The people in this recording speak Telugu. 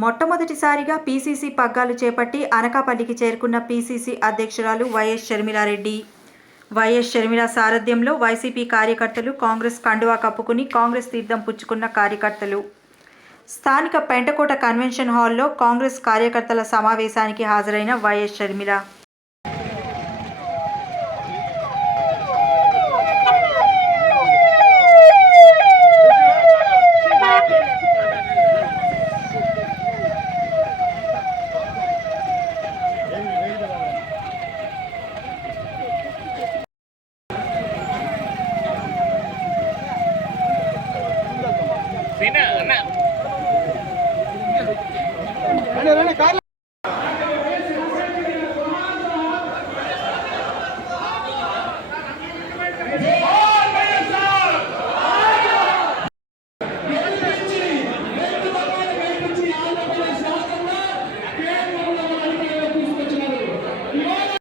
మొట్టమొదటిసారిగా పీసీసీ పగ్గాలు చేపట్టి అనకాపల్లికి చేరుకున్న పీసీసీ అధ్యక్షురాలు వైఎస్ షర్మిలారెడ్డి. వైఎస్ షర్మిల సారథ్యంలో వైసీపీ కార్యకర్తలు కాంగ్రెస్ కండువా కప్పుకుని కాంగ్రెస్ తీర్థం పుచ్చుకున్న కార్యకర్తలు. స్థానిక పెంటకోట కన్వెన్షన్ హాల్లో కాంగ్రెస్ కార్యకర్తల సమావేశానికి హాజరైన వైఎస్ షర్మిల. என்ன என்ன கார்ல